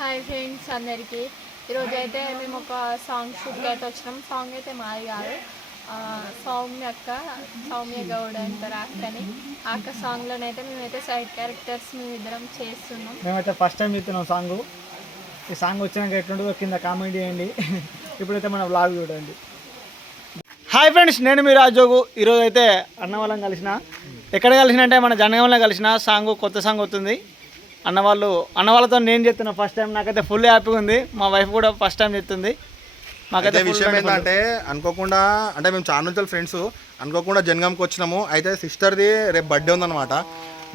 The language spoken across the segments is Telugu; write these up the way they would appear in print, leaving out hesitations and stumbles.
హాయ్ ఫ్రెండ్స్ అందరికీ. ఈరోజు అయితే మేము ఒక సాంగ్ షూట్కి అయితే వచ్చినాం. సాంగ్ అయితే మాది కాదు, సౌమ్య గౌడ్ అంటారు అక్కని. అక్క సాంగ్లోనైతే మేమైతే సైడ్ క్యారెక్టర్స్ మేమిద్దరం చేస్తున్నాం. మేమైతే ఫస్ట్ టైం చెప్తున్నాం సాంగ్. ఈ సాంగ్ వచ్చినాక ఎట్లుంటుందో కింద కామెంట్ చేయండి. ఇప్పుడైతే మన వ్లాగ్ చూడండి. హాయ్ ఫ్రెండ్స్, నేను మీ రాజోగు. ఈరోజు అయితే అన్న వాళ్ళని కలిసిన. ఎక్కడ కలిసిన అంటే మన జనగంలో కలిసిన. సాంగ్ కొత్త సాంగ్ అవుతుంది. అన్న వాళ్ళతో నేను చెప్తున్నా ఫస్ట్ టైం. నాకైతే ఫుల్ హ్యాపీగా ఉంది. మా వైఫ్ కూడా ఫస్ట్ టైం చెప్తుంది. మాకైతే విషయం ఏంటంటే అనుకోకుండా, అంటే మేము చాలా నుంచి ఫ్రెండ్స్ అనుకోకుండా జనగాంకి వచ్చినాము. అయితే సిస్టర్ది రేపు బర్త్డే ఉందన్నమాట.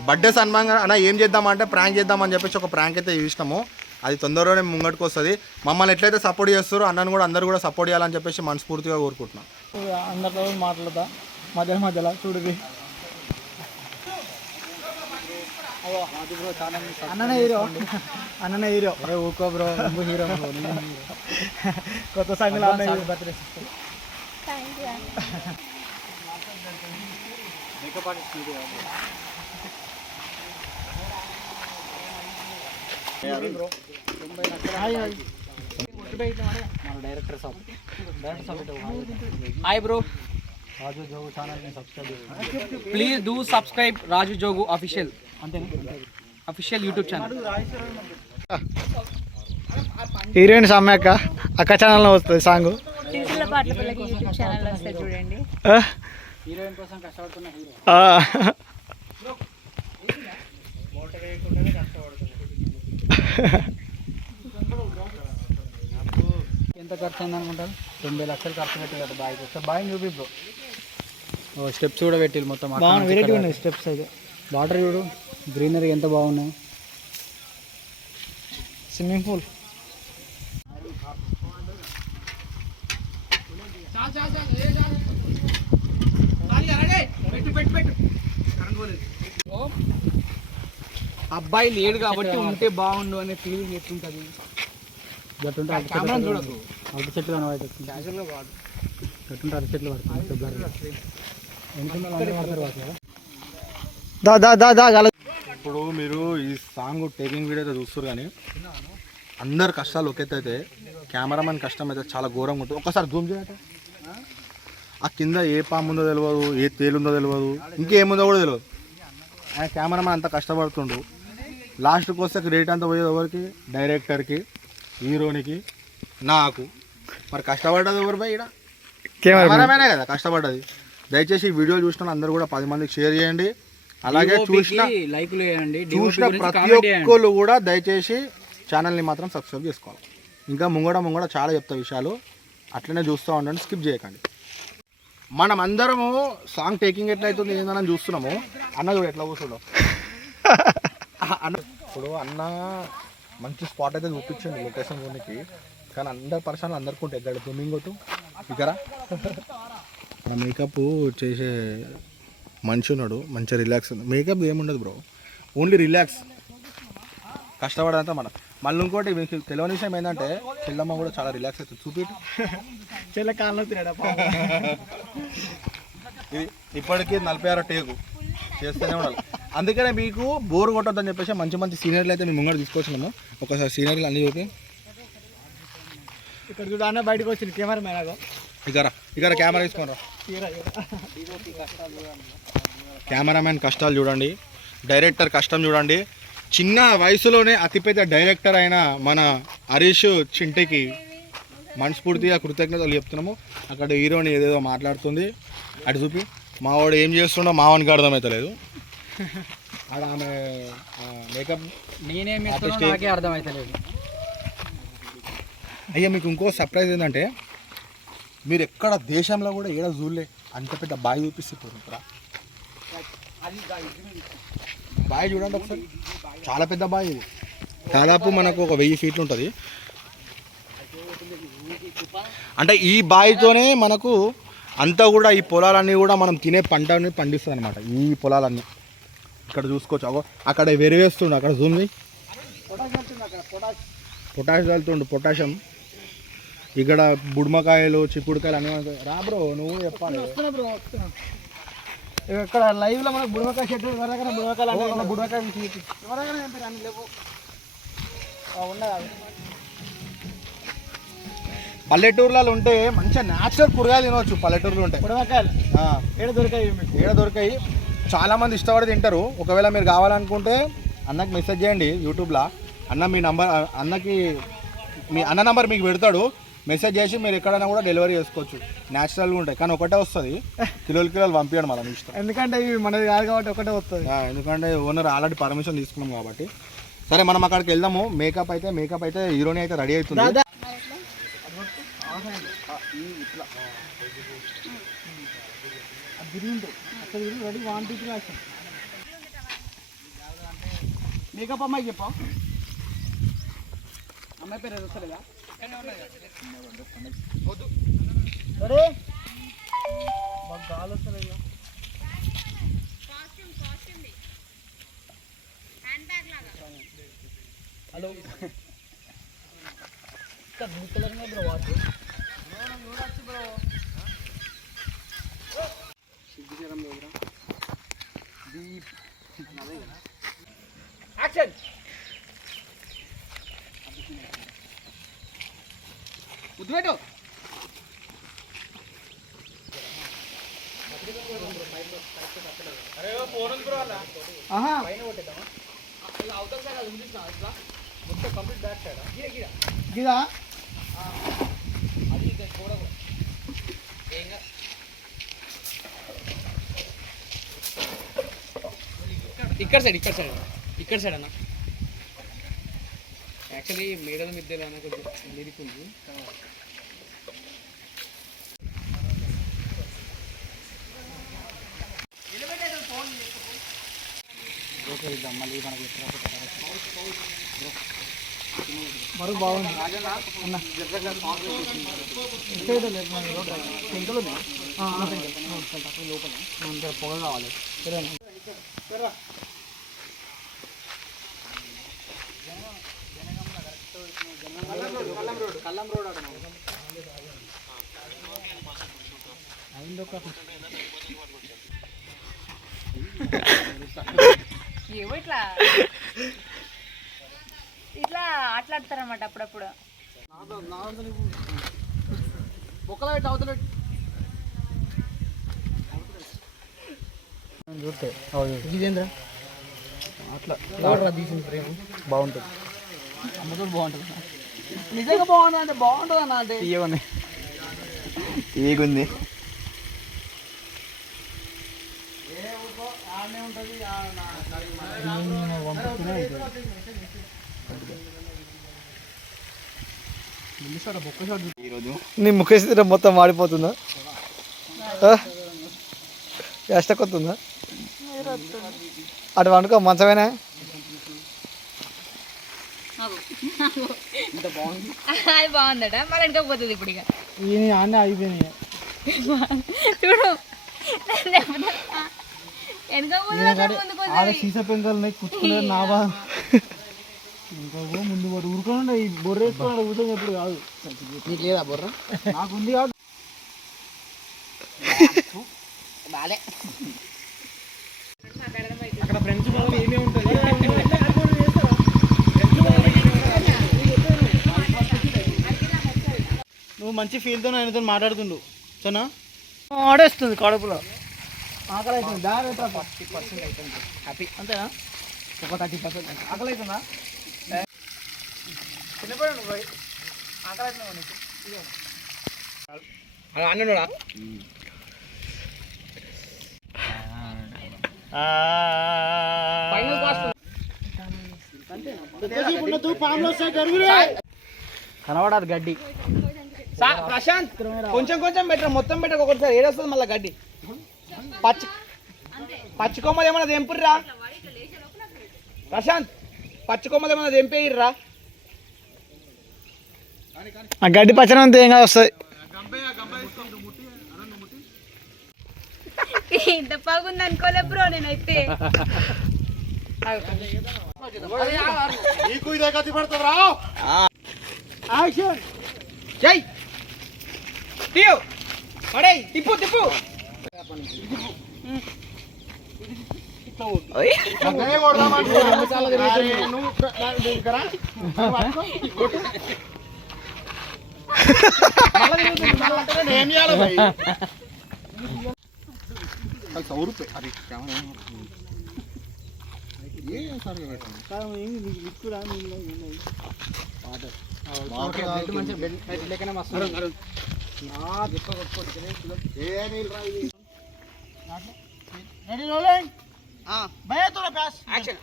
బర్త్డే సన్మానంగా అన్న ఏం చేద్దామంటే ప్రాంక్ చేద్దామని చెప్పేసి ఒక ప్రాంక్ అయితే చూసినాము. అది తొందరలోనే ముంగట్టుకు వస్తుంది. మమ్మల్ని ఎట్లయితే సపోర్ట్ చేస్తారో అన్నను కూడా అందరూ కూడా సపోర్ట్ చేయాలని చెప్పేసి మనస్ఫూర్తిగా కోరుకుంటున్నాం. అందరితో మాట్లాడదా మధ్యలో చూడది. అన్ననే హీరో ఊకో బ్రో, హీరో కొత్త సాంగ్లో బర్త్డే. హాయ్ బ్రో, రాజు జోగు ఛానల్ని subscribe please do subscribe Raju Jogu official, official YouTube channel. Heroine Soumya అక్క ఛానల్లో వస్తుంది సాంగ్. చూడండి. హీరోయిన్ కోసం కష్టపడుతున్న హీరో. ఎంత ఖర్చు అయింది అనుకుంటారు? 90 లక్షలు ఖర్చు పెట్టి కదా బాయ్కి. ఒకసారి బాయ్ చూపి బ్రో. స్టెప్స్ కూడా పెట్టిల్లు మొత్తం వెరైటీ ఉన్నాయి స్టెప్స్. అయితే వాటర్ చూడు, గ్రీనరీ ఎంత బాగున్నాయి. Swimming pool. అబ్బాయి లేడు కాబట్టి ఉంటే బాగుండు అనే ఫీలింగ్ ఎట్లుంటుంది. గట్టుంటే అరటి చెట్లు కనబడుతుంది. గట్టుంటే అరటి చెట్లు పడుతుంది. ఇప్పుడు మీరు ఈ సాంగ్ టేకింగ్ వీడియో అయితే చూస్తారు, కానీ అందరు కష్టాలు ఒకెత్తైతే కెమెరామెన్ కష్టం అయితే చాలా ఘోరంగా ఉంటుంది. ఒక్కసారి జూమ్ చేయట. ఆ కింద ఏ పాము ఉందో తెలియదు, ఏ తేలుందో తెలియదు, ఇంకేముందో కూడా తెలియదు. ఆయన కెమెరామెన్ అంత కష్టపడుతుండు. లాస్ట్కి వస్తే క్రెడిట్ అంతా పోయేది ఎవరికి? డైరెక్టర్కి, హీరోనికి, నాకు. మరి కష్టపడ్డది ఎవరు పోయి? ఇక్కడ కెమెరామెనే కదా కష్టపడ్డది. దయచేసి ఈ వీడియో చూసిన అందరూ కూడా 10 మందికి షేర్ చేయండి. అలాగే చూసిన ప్రతి ఒక్కరు కూడా దయచేసి ఛానల్ని మాత్రం సబ్స్క్రైబ్ చేసుకోవాలి. ఇంకా ముంగడ చాలా చెప్తా విషయాలు, అట్లనే చూస్తూ ఉండండి, స్కిప్ చేయకండి. మనం అందరము సాంగ్ టేకింగ్ ఎట్లయితుంది ఏందని చూస్తున్నాము. అన్న చూడు ఎట్లా కూర్చుండవు. అన్న ఇప్పుడు అన్న మంచి స్పాట్ అయితే చూపించండి లొకేషన్ కొనికి, కానీ అందరు పర్సనల్ అందరికి ఉంటే ఎక్కడ స్విమ్మింగ్ కొట్టు ఇక్కడ మేకప్ చేసే మనిషి ఉన్నాడు, మంచిగా రిలాక్స్. మేకప్ ఏముండదు బ్రో, ఓన్లీ రిలాక్స్. కష్టపడంతా మనం. మళ్ళీ ఇంకోటి మీకు తెలియని విషయం ఏంటంటే చెల్లమ్మ కూడా చాలా రిలాక్స్ అవుతుంది. చూపి చెల్ల కాళ్ళు ఇది ఇప్పటికీ 46 టేకు చేస్తూనే ఉండాలి. అందుకనే మీకు బోర్ కొట్టొద్దని చెప్పేసి మంచి మంచి సీనరీలు అయితే మేము ముంగడు తీసుకొచ్చినాము. ఒకసారి సీనరీలు అన్నీ చూపి. ఇక్కడ చూడ అన్న బయటకు వచ్చింది కెమెరా మ్యాన్. ఇక్కడ కెమెరా తీసుకోరా. కెమెరామెన్ కష్టాలు చూడండి, డైరెక్టర్ కష్టం చూడండి. చిన్న వయసులోనే అతిపెద్ద డైరెక్టర్ అయిన మన హరీష్ చింటికి మనస్ఫూర్తిగా కృతజ్ఞతలు చెప్తున్నాము. అక్కడ హీరోని ఏదేదో మాట్లాడుతుంది, అటు చూపి. మావాడు ఏం చేస్తుండో మావానికి అర్థమవుతలేదు. ఆడ ఆమె మేకప్ నేనేమి నాకే అర్థమవుతలేదు. అయ్యా మీకు ఇంకో సర్ప్రైజ్ ఏంటంటే, మీరు ఎక్కడ దేశంలో కూడా ఏడ చూడలే అంత పెద్ద బాయ్ చూపిస్తారు. బాయ్ చూడండి ఒకసారి, చాలా పెద్ద బాయ్ ఇది. దాదాపు మనకు ఒక 1000 ఫీట్లు ఉంటుంది. అంటే ఈ బాయ్తోనే మనకు అంతా కూడా ఈ పొలాలన్నీ కూడా మనం తినే పంటని పండిస్తుంది అనమాట. ఈ పొలాలన్నీ ఇక్కడ చూసుకోవచ్చు. అక్కడ వెరివేస్తుండు, అక్కడ జూమ్ చేయి. పొటాష్ వెళ్తుండు, పొటాషియం. ఇక్కడ బుడ్మకాయలు, చిక్కుడుకాయలు అన్నీ రా బ్రో, నువ్వు చెప్పాలి. ఇక్కడ లైవ్లో మనకు బుడమకాయ చెట్టు బుడమకాయలు పల్లెటూర్లలో ఉంటే మంచిగా న్యాచురల్ కూరగాయలు తినవచ్చు. పల్లెటూరులో ఉంటాయి పొడవకాయలు ఏడ దొరికాయి మీకు? ఏడ దొరికాయి, చాలా మంది ఇష్టపడి తింటారు. ఒకవేళ మీరు కావాలనుకుంటే అన్నకి మెసేజ్ చేయండి యూట్యూబ్లో. అన్న మీ నంబర్, అన్నకి మీ అన్న నంబర్ మీకు పెడతాడు. మెసేజ్ చేసి మీరు ఎక్కడైనా కూడా డెలివరీ చేసుకోవచ్చు. న్యాచురల్గా ఉంటాయి, కానీ ఒకటే వస్తుంది. కిలోలు పంపించండి మనం ఇష్టం. ఎందుకంటే ఇవి మనది కాదు కాబట్టి ఒకటే వస్తుంది. ఎందుకంటే ఓనర్ ఆల్రెడీ పర్మిషన్ తీసుకున్నాం కాబట్టి. సరే మనం అక్కడికి వెళ్దాము. మేకప్ అయితే హీరోని అయితే రెడీ అవుతుంది. మేకప్ అమ్మాయి చెప్పా, అమ్మాయి పేరు వస్తలేదా? రెడీ? మాకు గాలి వస్తలేదు. Hello blue colour bro watch bro. సిగ్గుచరం లేదురా. దీప్ యాక్షన్. ముద్దుపెట్టు. గిదా ఇక్కడ సైడ్ అన్న. యాక్చువల్లీ మేడల మధ్యలో అన్న కొంచెం లిరిక్ ఉంది. మళ్ళీ మనకి మరుగు బాగుంది అన్న. లోపల పొగ కావాలి. కల్లం రోడ్ ఇట్లా ఇట్లా ఆటలాడతారన్నమాట అప్పుడప్పుడు. చూస్తే ఇదేంద్రా అట్లా తీసింది ఫ్రేమ్ బాగుంటుంది. అమ్మతో బాగుంటుంది. నిజంగా బాగుంటుంది అంటే బాగుంటుంది అన్న. అంటే తీయగుంది తీయగుంది. నీ ముఖేసి మొత్తం మాడిపోతుందా? ఎష్టకొస్తుందా? అటు వండుకో మంచమేనా? అది బాగుందట మరి వెనకపోతుంది ఇప్పుడు. ఇక అన్నీ అయిపోయినాయి చూడు వెనకపోతుంది. సీసా పెంకలు కూర్చుకునే నా బాధ. ఇంకా ముందు వాడు ఊరుకోండి. ఈ బొర్ర వేసుకున్నాడు కూర్చొని ఎప్పుడు కాదు. నీకు లేదా బొర్ర? నాకు ఉంది కాదు. అక్కడ ఫ్రెండ్స్ బాగా ఏమీ ఉంటుంది. నువ్వు మంచి ఫీల్తో ఆయనతో మాట్లాడుతుండు సరేనా? ఆడేస్తుంది కడుపులో. ఆకలి అవుతుంది. దాని 40% అవుతుంది. హ్యాపీ అంతేనా? ఒక 30% ఆకలి అవుతుందా? చిన్నప్పుడు నువ్వు ఆకలి అవుతున్నావు నీకు. అన్నడా కనబడాలి గడ్డి. ప్రశాంత్ కొంచెం బెటర్, మొత్తం బెటర్. ఒకటిసారి ఏడొస్తుంది మళ్ళీ గడ్డి. పచ్చికొమ్మలు ఏమన్నా తెంపుర్రా ప్రశాంత్? పచ్చికొమ్మలు ఏమన్నా తెంపేయర్రా? ఆ గడ్డి పచ్చడి అంతా ఏం కాదు వస్తుంది. ఇంత బాగుంది అనుకోలే బ్రో నేనైతే. నీకు ఇదే గతి పడుతుందిరా. జై తీయు పడేయ్. తిప్పు అదే కొడదామంటున్నా. అరే, నువ్వు ఇక్కడ కొట్టు. ఏం చేయాలి భయ్? అది 100 రూపాయలు. అది కెమెరా ఏం సార్ రెడీ రోలింగ్ భయ్యా థోड़ा ప్యాస్ యాక్షన్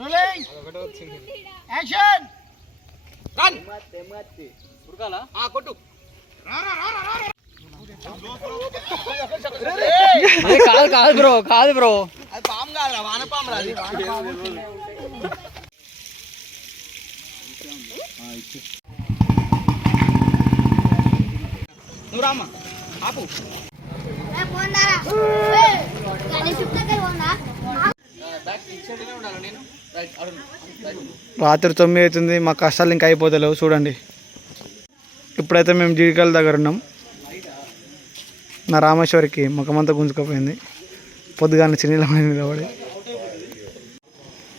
రోలింగ్ యాక్షన్ రన్ ఉరకాలా కొట్టు కాదు బ్రో కాదు బ్రో అది పాము కాదురా వానపాము రా అది నువ్వు రామ్మా ఆపు రాత్రి 9 అవుతుంది మా కష్టాలు ఇంకా అయిపోతలేవు చూడండి. ఇప్పుడైతే మేము జీడికాయల దగ్గర ఉన్నాం. నా రామేశ్వరికి ముఖమంతా గుంజుకపోయింది పొద్దుగానే చిన్నీళ్ళ నిలబడి.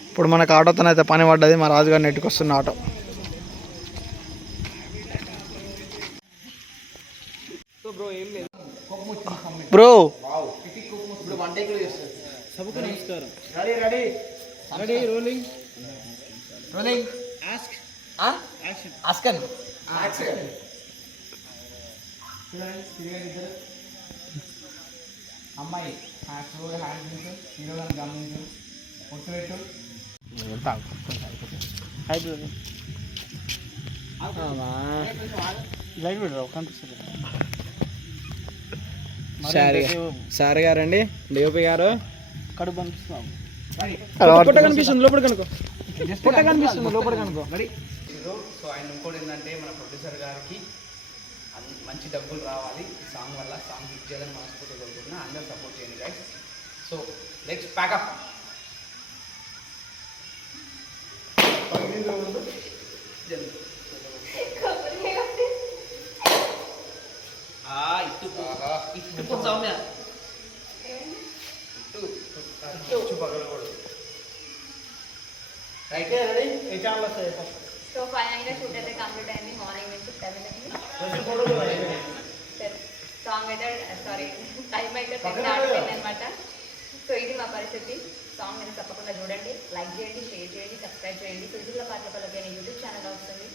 ఇప్పుడు మనకు ఆటోతోనైతే పని పడ్డది. మా రాజుగారిని నెట్టుకొస్తున్న ఆటో. బ్రో అమ్మాయి హీరోగాన్ని గమనించు పొట్టు పెట్టు సార్ గారండి డిఓపి గారు కడుపు కనిపిస్తుంది లోపల కనుకో కనిపిస్తుంది లోపల కనుకో. సో ఆయన ఇంకోటి ఏంటంటే మన ప్రొడ్యూసర్ గారికి మంచి డబ్బులు రావాలి ఈ సాంగ్ వల్ల. సాంగ్ హిట్ చేయాలని మనస్ఫూర్తిగా కోరుకుంటున్నా. అందరూ సపోర్ట్ చేయండి గైస్. So let's pack up. ఇట్టు సౌమ్య రైట్ రెడీ ఏ ఛానల్ వస్తాయి. సో ఫైనల్గా షూట్ అయితే కంప్లీట్ అయింది. మార్నింగ్ నుంచి 7 అయింది. సాంగ్ అయితే సారీ టైం అయితే 10 దాటిపోయింది అనమాట. సో ఇది మా పరిస్థితి. సాంగ్ అయితే తప్పకుండా చూడండి, లైక్ చేయండి, షేర్ చేయండి, సబ్స్క్రైబ్ చేయండి. సుజుల పాత్ర పల్లకి యూట్యూబ్ ఛానల్ వస్తుంది.